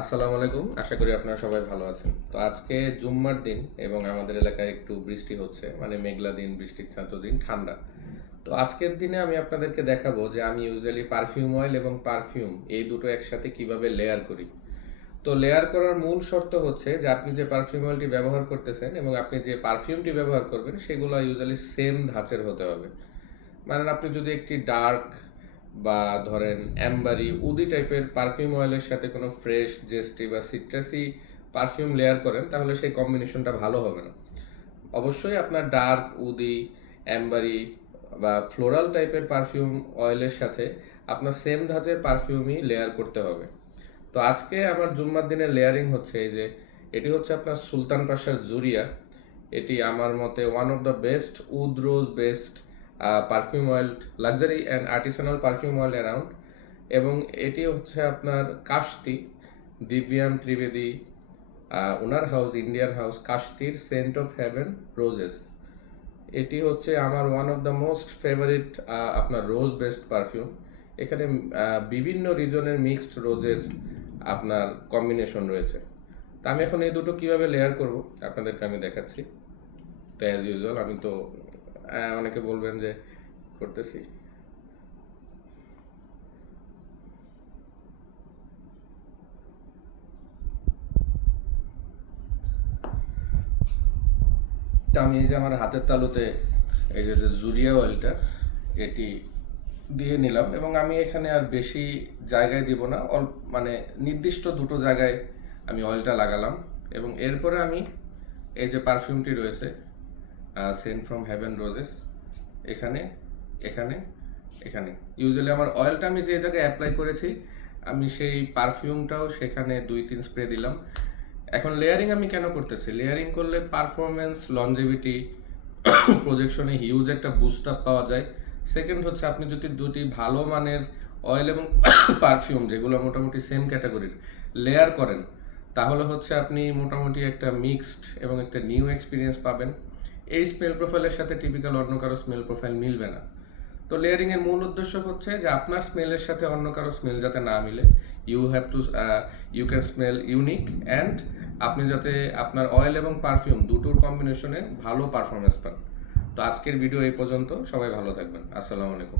আসসালামু আলাইকুম। আশা করি আপনারা সবাই ভালো আছেন। তো আজকে জুম্মার দিন এবং আমাদের এলাকায় একটু বৃষ্টি হচ্ছে, মানে মেঘলা দিন, বৃষ্টিচ্ছাদিত দিন, ঠান্ডা। তো আজকের দিনে আমি আপনাদেরকে দেখাবো যে আমি ইউজুয়ালি পারফিউম অয়েল এবং পারফিউম এই দুটো একসাথে কিভাবে লেয়ার করি। তো লেয়ার করার মূল শর্ত হচ্ছে যে আপনি যে পারফিউম অয়েলটি ব্যবহার করতেছেন এবং আপনি যে পারফিউমটি ব্যবহার করবেন সেগুলো ইউজুয়ালি সেম ধাঁচের হতে হবে। মানে আপনি যদি একটি ডার্ক বা ধরেন অ্যাম্বারি উদি টাইপের পারফিউম অয়েলের সাথে কোনো ফ্রেশ জেস্টি বা সিট্রাসি পারফিউম লেয়ার করেন তাহলে সেই কম্বিনেশনটা ভালো হবে না। অবশ্যই আপনার ডার্ক উদি অ্যাম্বারি বা ফ্লোরাল টাইপের পারফিউম অয়েলের সাথে আপনার সেম ধাঁচের পারফিউমই লেয়ার করতে হবে। তো আজকে আমার জুম্মার দিনের লেয়ারিং হচ্ছে এই যে এটি হচ্ছে আপনার সুলতান পাশার জুরিয়া। এটি আমার মতে one of the best oud rose best perfume oil, luxury and artisanal perfume oil around. এবং এটি হচ্ছে আপনার Kashti Divyam Trivedi, owner house Indian house কাশতির সেন্ট অফ হেভেন রোজেস। এটি হচ্ছে আমার one of the most favourite আপনার রোজ বেস্ট পারফিউম। এখানে বিভিন্ন রিজনের মিক্সড রোজের আপনার কম্বিনেশন রয়েছে। তা আমি এখন এই দুটো কিভাবে লেয়ার করব আপনাদেরকে আমি দেখাচ্ছি। তো অ্যাজ ইউজুয়াল আমি তো অনেকে বলবেন যে করতেছি। তো আমি এই যে আমার হাতের তালুতে এই যে জুরিয়া অয়েলটা এটি দিয়ে নিলাম এবং আমি এখানে আর বেশি জায়গায় দিব না, মানে নির্দিষ্ট দুটো জায়গায় আমি অয়েলটা লাগালাম। এবং এরপরে আমি এই যে পারফিউমটি রয়েছে সেন্ট ফ্রম হেভেন রোজেস, এখানে এখানে এখানে ইউজুয়ালি আমার অয়েলটা আমি যে জায়গায় অ্যাপ্লাই করেছি আমি সেই পারফিউমটাও সেখানে 2-3 স্প্রে দিলাম। এখন লেয়ারিং আমি কেন করতেছি, লেয়ারিং করলে পারফরমেন্স লনজেভিটি প্রজেকশনে হিউজ একটা বুস্ট আপ পাওয়া যায়। সেকেন্ড হচ্ছে আপনি যদি দুটি ভালো মানের অয়েল এবং পারফিউম যেগুলো মোটামুটি সেম ক্যাটাগরির লেয়ার করেন তাহলে হচ্ছে আপনি মোটামুটি একটা মিক্সড এবং একটা নিউ এক্সপিরিয়েন্স পাবেন। এই স্মেল প্রোফাইলের সাথে টিপিক্যাল অন্য কারো স্মেল প্রোফাইল মিলবে না। তো লেয়ারিং এর মূল উদ্দেশ্য হচ্ছে যে আপনার স্মেলের সাথে অন্য কারো স্মেল যাতে না মিলে, you can smell unique and আপনি যাতে আপনার অয়েল এবং পারফিউম দুটোর কম্বিনেশনে ভালো পারফরমেন্স পান। তো আজকের ভিডিও এই পর্যন্ত, সবাই ভালো থাকবেন। আসসালামু আলাইকুম।